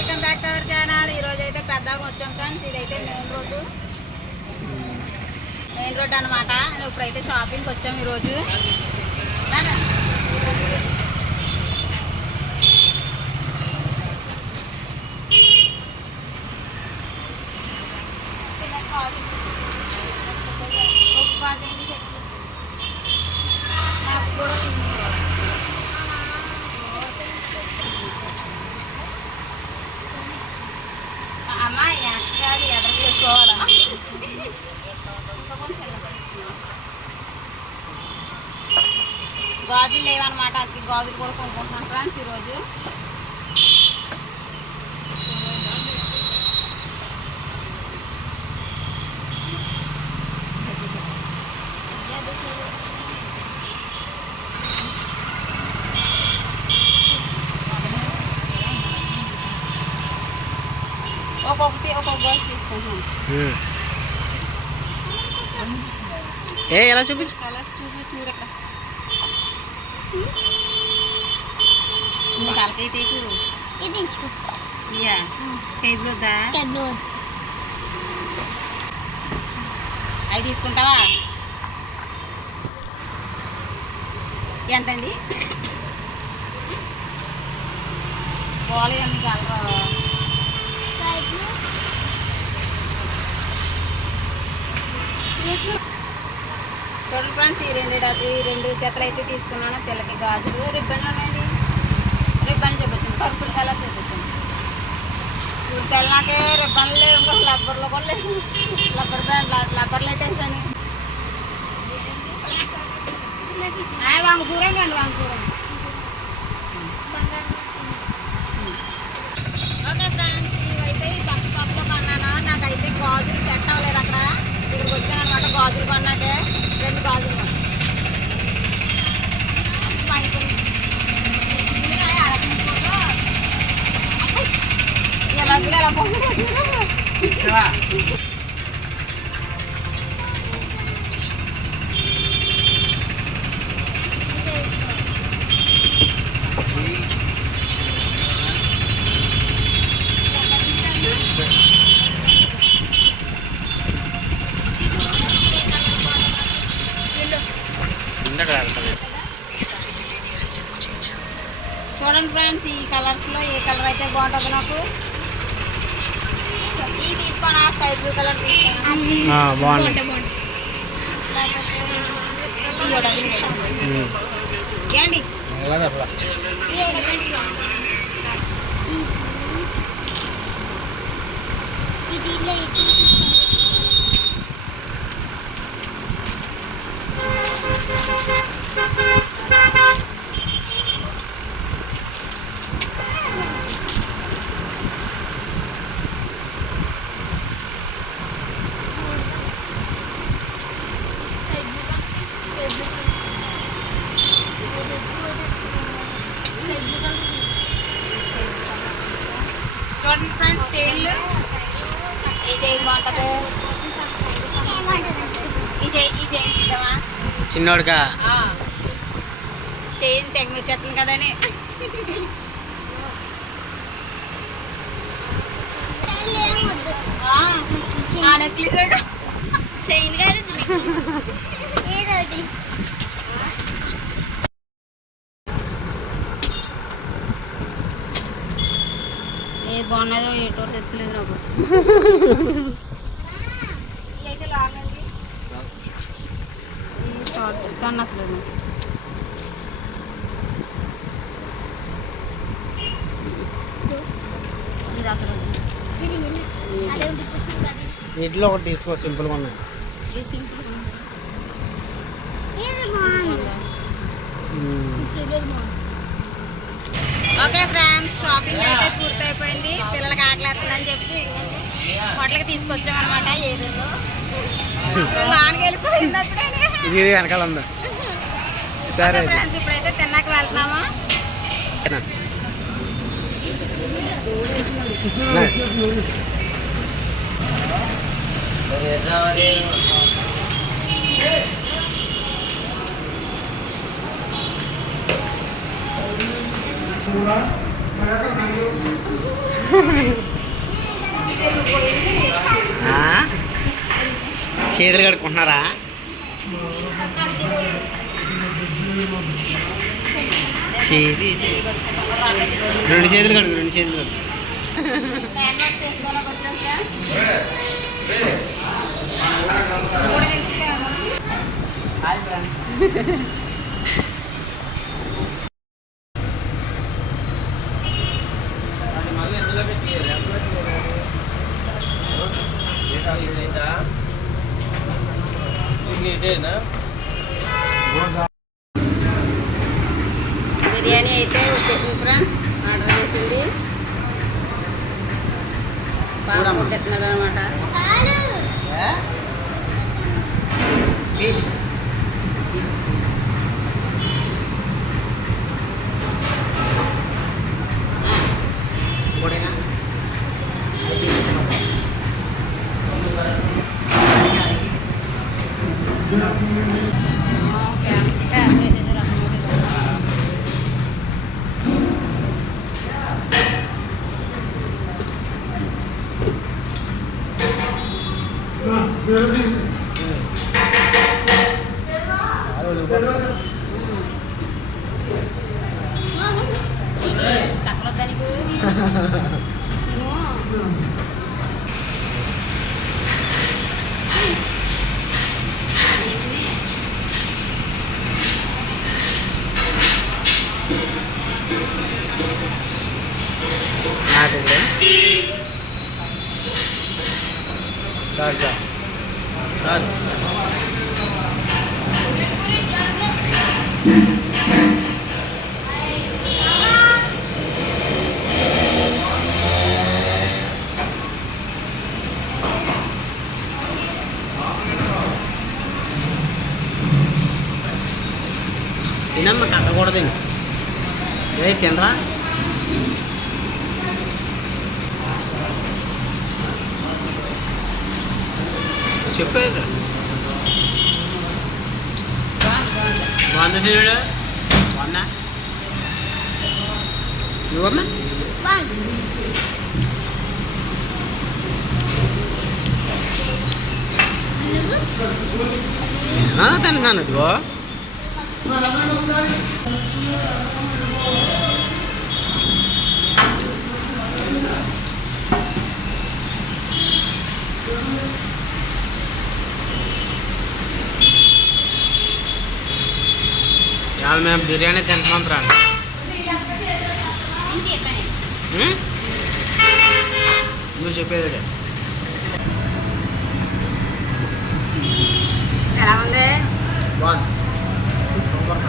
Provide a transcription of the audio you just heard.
Welcome back to our channel. ఈ రోజు అయితే పెద్దగా వచ్చాం ఫ్రెండ్స్. ఇదైతే మెయిన్ రోడ్డు. మెయిన్ రోడ్ అనమాట ఇప్పుడైతే షాపింగ్కి వచ్చాం ఈరోజు గాజులు లేవన్నమాట అది గాజులు కూడా కొనుక్కుంటున్నాను ఫ్రెండ్స్ ఈరోజు. ఏ ఎలా చూపించు? కలర్స్ చూసి చూడక నువ్వు తలకాయ టేకు ఇది ఎంచుకో యా స్కై బ్లూ దా. Sky blue. అవి తీసుకుంటావా ఎంతండి పోలేదు అన్ని కలరా స్కై బ్లూ చూడండి ఫ్రెండ్స్ ఈ రెండు డా- ఈ రెండు జతలు అయితే తీసుకున్నాను. పిల్లకి గాజులు రిబ్బన్లు ఉన్నాయండి. రిబ్బన్ చూపించండి. పర్పుల్ కలర్ చూపించండి. స్కూల్కి వెళ్ళినాకే రిబ్బన్లు లేవు ఇంకా లబ్బర్లు కూడా లేవు. లబ్బర్ బ్యాండ్ లబ్బర్లు పెట్టేసాను వాంగ దూరంగా అండి వాంగ దూరంగా ఓకే ఫ్రెండ్స్ ఇవైతే ఈ పక్క పక్కలో కొన్నాను. నాకైతే గాజులు సెట్ అవ్వలేదు అక్కడ. ఇక్కడికి వచ్చాను అనమాట గాజులు కొన్నాకే రెండు గాజులు కొన్నాను. ఎలా కూడా ఎలా చూడండి ఫ్రెండ్స్ ఈ కలర్స్లో ఏ కలర్ అయితే బాగుంటుంది నాకు. ఈ తీసుకోనా స్కై బ్లూ కలర్ తీసుకోనా. బాగుంది. ఇది చూడండి ఫ్రెండ్స్ చైన్లు ఏ చైన్ బాగుంటుంది ఈ చైన్ ఈ చైన్ తీద్దామా చిన్నోడుగా. ఆ. చైన్ తెగ మీరు చెప్తుంది కదని ఆ నెక్లెస్ చైన్ కాదు నెక్లెస్. ఏదోటి. బాగున్నదో ఏటో తెచ్చలేదు నాకు. కానీ నచ్చలేదు వీటిలో ఒకటి తీసుకో సింపుల్గా ఉన్నాయి. ఇది సింపుల్ ఇది బాగుంది. ఓకే ఫ్రెండ్స్ షాపింగ్ అయితే పూర్తి అయిపోయింది పిల్లలకి ఆకలేస్తుందని చెప్పి హోటల్కి తీసుకొచ్చామన్నమాట ఏదో ఇది ఇది వెనకాల ఉంది. సరే. ఓకే ఫ్రెండ్స్ ఇప్పుడైతే తిన్నాక వెళ్తున్నామా? ఆ? చేతులు కడుక్కుంటున్నారా? చేతి రెండు చేతులు కడుగు రెండు చేతులు కడుగు. హ్యాండ్ వాష్ బిర్యానీ అయితే వచ్చేసింది ఫ్రెండ్స్. ఆర్డర్ చేసింది. బాగా. కొట్టేస్తున్నారు అనమాట Charger. Dan. Ini makan kau orang ini. Eh. చెప్పేది. బాగుంది, బాగుంది. బాగుంది నువ్వమ్మా తింటున్నాను ఇదిగో ఇవాళ మేము బిర్యానీ తింటున్నాం రా నేను చెప్పాను నువ్వు చెప్పేది ఎలా ఉంది బాగుంది సూపర్